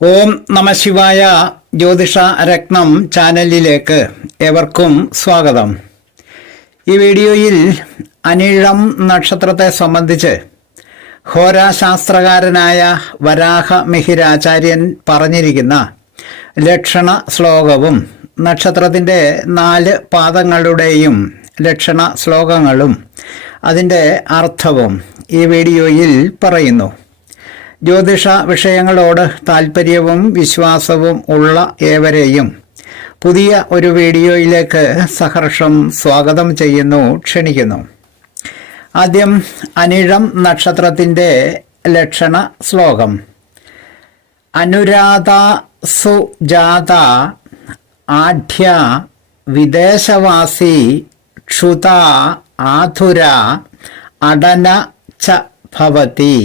ഓം നമ ശിവായ. ജ്യോതിഷ രത്നം ചാനലിലേക്ക് ഏവർക്കും സ്വാഗതം. ഈ വീഡിയോയിൽ അനിഴം നക്ഷത്രത്തെ സംബന്ധിച്ച് ഹോരാശാസ്ത്രകാരനായ വരാഹ മിഹിരാചാര്യൻ പറഞ്ഞിരിക്കുന്ന ലക്ഷണ ശ്ലോകവും നക്ഷത്രത്തിൻ്റെ 4 പാദങ്ങളുടെയും ലക്ഷണ ശ്ലോകങ്ങളും അതിൻ്റെ അർത്ഥവും ഈ വീഡിയോയിൽ പറയുന്നു. ജ്യോതിഷ വിഷയങ്ങളോട് താൽപ്പര്യവും വിശ്വാസവും ഉള്ള ഏവരെയും പുതിയ ഒരു വീഡിയോയിലേക്ക് സഹർഷം സ്വാഗതം ചെയ്യുന്നു, ക്ഷണിക്കുന്നു. ആദ്യം അനിഴം നക്ഷത്രത്തിൻ്റെ ലക്ഷണ ശ്ലോകം. അനുരാധ സുജാത ആഢ്യ വിദേശവാസി ക്ഷുത ആധുര അടന ച ഭവതി.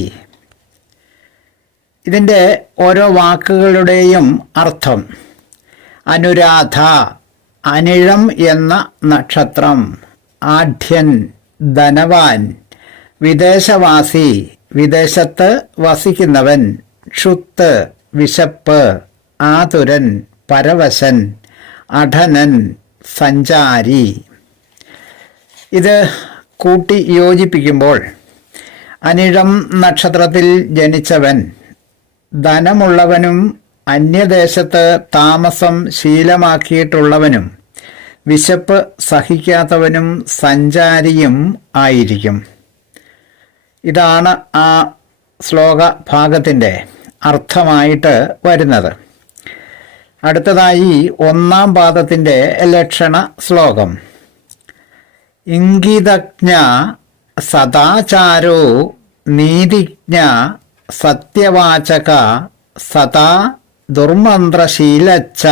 ഇതിൻ്റെ ഓരോ വാക്കുകളുടെയും അർത്ഥം. അനുരാധ അനിഴം എന്ന നക്ഷത്രം, ആഢ്യൻ ധനവാൻ, വിദേശവാസി വിദേശത്ത് വസിക്കുന്നവൻ, ക്ഷുത്ത് വിശപ്പ്, ആതുരൻ പരവശൻ, അഠനൻ സഞ്ചാരി. ഇത് കൂട്ടി യോജിപ്പിക്കുമ്പോൾ അനിഴം നക്ഷത്രത്തിൽ ജനിച്ചവൻ ധനമുള്ളവനും അന്യദേശത്ത് താമസം ശീലമാക്കിയിട്ടുള്ളവനും വിശപ്പ് സഹിക്കാത്തവനും സഞ്ചാരിയും ആയിരിക്കും. ഇതാണ് ആ ശ്ലോക ഭാഗത്തിൻ്റെ അർത്ഥമായിട്ട് വരുന്നത്. അടുത്തതായി 1-ാം പാദത്തിൻ്റെ ലക്ഷണ ശ്ലോകം. ഇംഗിതജ്ഞ സദാചാരോ നീതിജ്ഞ സത്യവാചക സദാ ദുർമന്ത്രശീലച്ച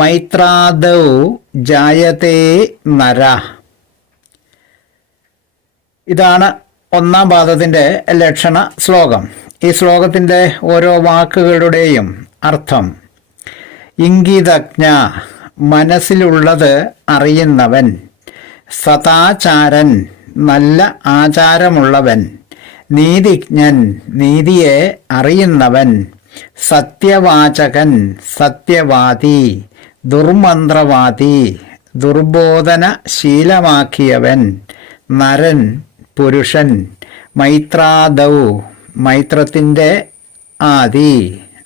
മൈത്രാദൗ ജായതേ നര. ഇതാണ് 1-ാം പാദത്തിൻ്റെ ലക്ഷണ ശ്ലോകം. ഈ ശ്ലോകത്തിൻ്റെ ഓരോ വാക്കുകളുടെയും അർത്ഥം. ഇംഗിതജ്ഞ മനസ്സിലുള്ളത് അറിയുന്നവൻ, സദാചാരൻ നല്ല ആചാരമുള്ളവൻ, നീതിജ്ഞൻ നീതിയെ അറിയുന്നവൻ, സത്യവാചകൻ സത്യവാദി, ദുർമന്ത്രവാദി ദുർബോധന ശീലമാക്കിയവൻ, നരൻ പുരുഷൻ, മൈത്രാദൗ മൈത്രത്തിൻ്റെ ആദി,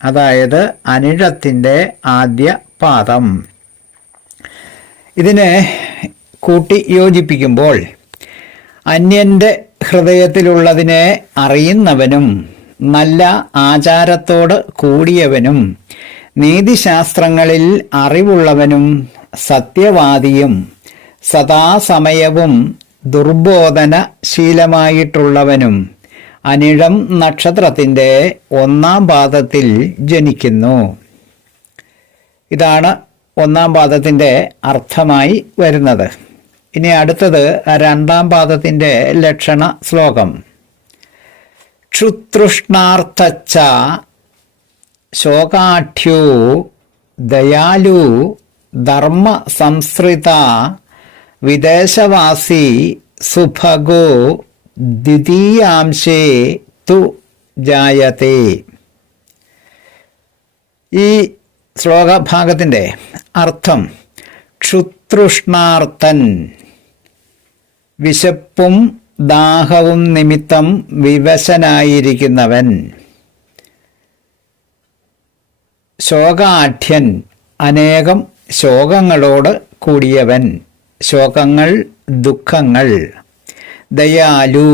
അതായത് അനിഴത്തിൻ്റെ ആദ്യ പാദം. ഇതിനെ കൂട്ടി യോജിപ്പിക്കുമ്പോൾ അന്യൻ്റെ ഹൃദയത്തിലുള്ളതിനെ അറിയുന്നവനും നല്ല ആചാരത്തോട് കൂടിയവനും നീതിശാസ്ത്രങ്ങളിൽ അറിവുള്ളവനും സത്യവാദിയും സദാസമയവും ദുർബോധന ശീലമായിട്ടുള്ളവനും അനിഴം നക്ഷത്രത്തിൻ്റെ 1-ാം പാദത്തിൽ ജനിക്കുന്നു. ഇതാണ് 1-ാം പാദത്തിൻ്റെ അർത്ഥമായി വരുന്നത്. ഇനി അടുത്തത് 2-ാം പാദത്തിൻ്റെ ലക്ഷണ ശ്ലോകം. ക്ഷുതൃഷ്ണാർത്ഥച്ച ശോകാഠ്യോ ദയാലു ധർമ്മ സംസ്കൃത വിദേശവാസി സുഭഗോ ദ്വിതീയാംശേ തു ജായതേ. ഈ ശ്ലോകഭാഗത്തിൻ്റെ അർത്ഥം. ക്ഷുതൃഷ്ണാർത്ഥൻ വിശപ്പും ദാഹവും നിമിത്തം വിവശനായിരിക്കുന്നവൻ, ശോകാഠ്യൻ അനേകം ശോകങ്ങളോട് കൂടിയവൻ, ശോകങ്ങൾ ദുഃഖങ്ങൾ, ദയാലു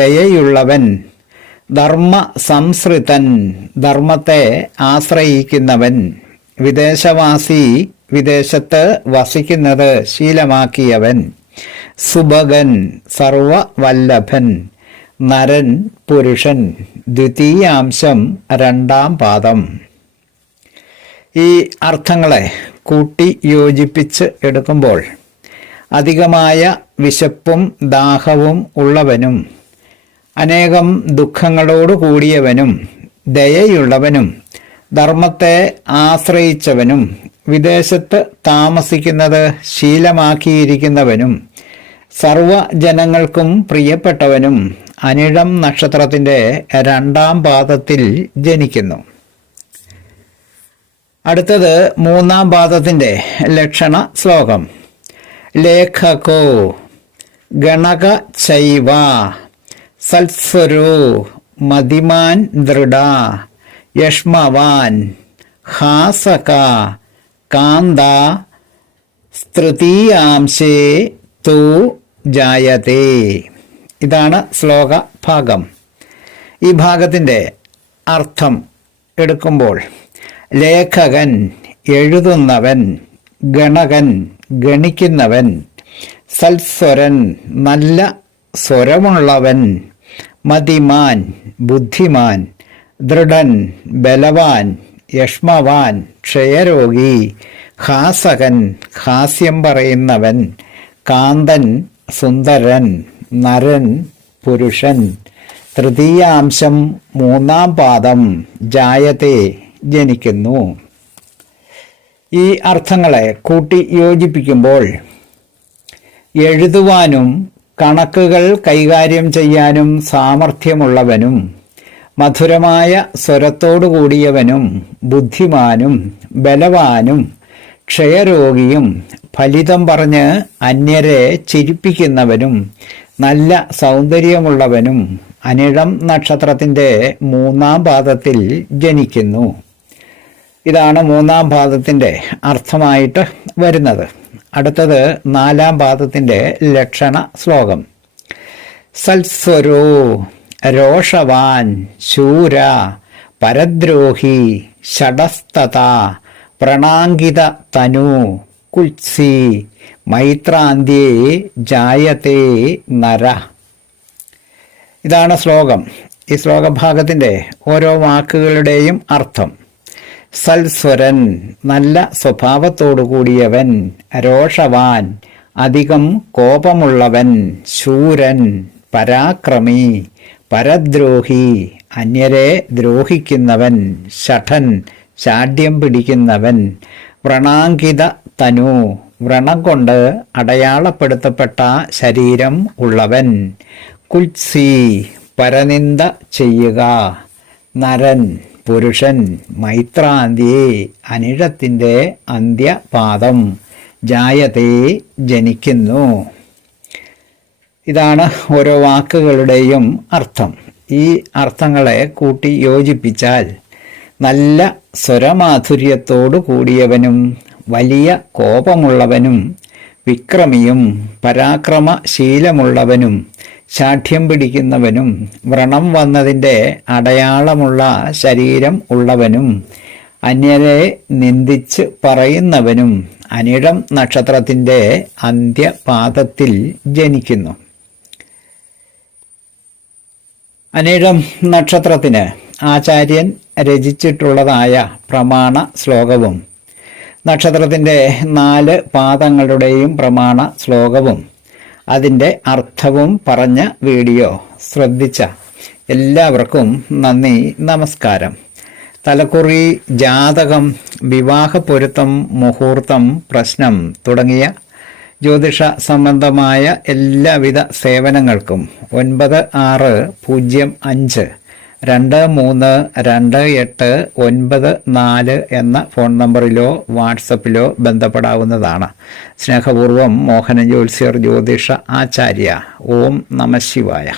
ദയയുള്ളവൻ, ധർമ്മ സംസ്കൃതൻ ധർമ്മത്തെ ആശ്രയിക്കുന്നവൻ, വിദേശവാസി വിദേശത്ത് വസിക്കുന്നത് ശീലമാക്കിയവൻ, സുഭഗൻ സർവവല്ലഭൻ, നരൻ പുരുഷൻ, ദ്വിതീയാംശം 2-ാം പാദം. ഈ അർത്ഥങ്ങളെ കൂട്ടി യോജിപ്പിച്ച് എടുക്കുമ്പോൾ അധികമായ വിശപ്പും ദാഹവും ഉള്ളവനും അനേകം ദുഃഖങ്ങളോട് കൂടിയവനും ദയയുള്ളവനും ധർമ്മത്തെ ആശ്രയിച്ചവനും വിദേശത്ത് താമസിക്കുന്നത് ശീലമാക്കിയിരിക്കുന്നവനും സർവജനങ്ങൾക്കും പ്രിയപ്പെട്ടവനും അനിഴം നക്ഷത്രത്തിൻ്റെ 2-ാം പാദത്തിൽ ജനിക്കുന്നു. അടുത്തത് മൂന്നാം പാദത്തിൻ്റെ ലക്ഷണ ശ്ലോകം. ലേഖകോ ഗണക ചൈവ സത്സ്വരോ മതിമാൻ ദൃഢ യഷ്മവാൻ ഹാസക കാന്ത തൃതീയാംശേ തു ജായതേ. ഇതാണ് ശ്ലോക ഭാഗം. ഈ ഭാഗത്തിൻ്റെ അർത്ഥം എടുക്കുമ്പോൾ ലേഖകൻ എഴുതുന്നവൻ, ഗണകൻ ഗണിക്കുന്നവൻ, സൽസ്വരൻ നല്ല സ്വരമുള്ളവൻ, മതിമാൻ ബുദ്ധിമാൻ, ദൃഢൻ ബലവാൻ, യഷ്മവാൻ ക്ഷയരോഗി, ഹാസകൻ ഹാസ്യം പറയുന്നവൻ, കാന്തൻ സുന്ദരൻ, നരൻ പുരുഷൻ. തൃതീയാംശം മൂന്നാം പാദം ജായത്തെ ജനിക്കുന്നു. ഈ അർത്ഥങ്ങളെ കൂട്ടി യോജിപ്പിക്കുമ്പോൾ എഴുതുവാനും കണക്കുകൾ കൈകാര്യം ചെയ്യാനും സാമർഥ്യമുള്ളവനും, മധുരമായ സ്വരത്തോടു കൂടിയവനും, ബുദ്ധിമാനും ബലവാനും, ക്ഷയരോഗിയും, ഫലിതം പറഞ്ഞ് അന്യരെ ചിരിപ്പിക്കുന്നവനും, നല്ല സൗന്ദര്യമുള്ളവനും അനിഴം നക്ഷത്രത്തിൻ്റെ മൂന്നാം പാദത്തിൽ ജനിക്കുന്നു. ഇതാണ് മൂന്നാം പാദത്തിൻ്റെ അർത്ഥമായിട്ട് വരുന്നത്. അടുത്തത് നാലാം പാദത്തിൻ്റെ ലക്ഷണ ശ്ലോകം. സൽസ്വരോ രോഷവാൻ ശൂര പരദ്രോഹി ഷടസ്തത പ്രണാങ്കിത തനു കുത്സി മൈത്രാന്ത്യേ ജായത്തെ നര. ഇതാണ് ശ്ലോകം. ഈ ശ്ലോകഭാഗത്തിൻ്റെ ഓരോ വാക്കുകളുടെയും അർത്ഥം. സൽസ്വരൻ നല്ല സ്വഭാവത്തോടു കൂടിയവൻ, രോഷവാൻ അധികം കോപമുള്ളവൻ, ശൂരൻ പരാക്രമി, പരദ്രോഹി അന്യരെ ദ്രോഹിക്കുന്നവൻ, ഷഠൻ ശാഠ്യം പിടിക്കുന്നവൻ, വ്രണാങ്കിത തനു വ്രണം കൊണ്ട് അടയാളപ്പെടുത്തപ്പെട്ട ശരീരം ഉള്ളവൻ, കുത്സി പരനിന്ദ ചെയ്യുക, നരൻ പുരുഷൻ, മൈത്രാന്ത്യേ അനിഴത്തിൻ്റെ അന്ത്യപാദം, ജായത്തെ ജനിക്കുന്നു. ഇതാണ് ഓരോ വാക്കുകളുടെയും അർത്ഥം. ഈ അർത്ഥങ്ങളെ കൂട്ടി യോജിപ്പിച്ചാൽ നല്ല സ്വരമാധുര്യത്തോടു കൂടിയവനും, വലിയ കോപമുള്ളവനും, വിക്രമിയും, പരാക്രമശീലമുള്ളവനും, ശാഠ്യം പിടിക്കുന്നവനും, വ്രണം വന്നതിൻ്റെ അടയാളമുള്ള ശരീരം ഉള്ളവനും, അന്യരെ നിന്ദിച്ച് പറയുന്നവനും അനിഴം നക്ഷത്രത്തിൻ്റെ അന്ത്യപാദത്തിൽ ജനിക്കുന്നു. അനിഴം നക്ഷത്രത്തിന് ആചാര്യൻ രചിച്ചിട്ടുള്ളതായ പ്രമാണ ശ്ലോകവും നക്ഷത്രത്തിൻ്റെ 4 പാദങ്ങളുടെയും പ്രമാണ ശ്ലോകവും അതിൻ്റെ അർത്ഥവും പറഞ്ഞ വീഡിയോ ശ്രദ്ധിച്ച എല്ലാവർക്കും നന്ദി, നമസ്കാരം. തലക്കുറി, ജാതകം, വിവാഹ പൊരുത്തം, മുഹൂർത്തം, പ്രശ്നം തുടങ്ങിയ ജ്യോതിഷ സംബന്ധമായ എല്ലാവിധ സേവനങ്ങൾക്കും 9605232894 എന്ന ഫോൺ നമ്പറിലോ വാട്സപ്പിലോ ബന്ധപ്പെടാവുന്നതാണ്. സ്നേഹപൂർവം മോഹന ജ്യോത്സ്യർ ജ്യോതിഷ ആചാര്യ. ഓം നമഃ ശിവായ.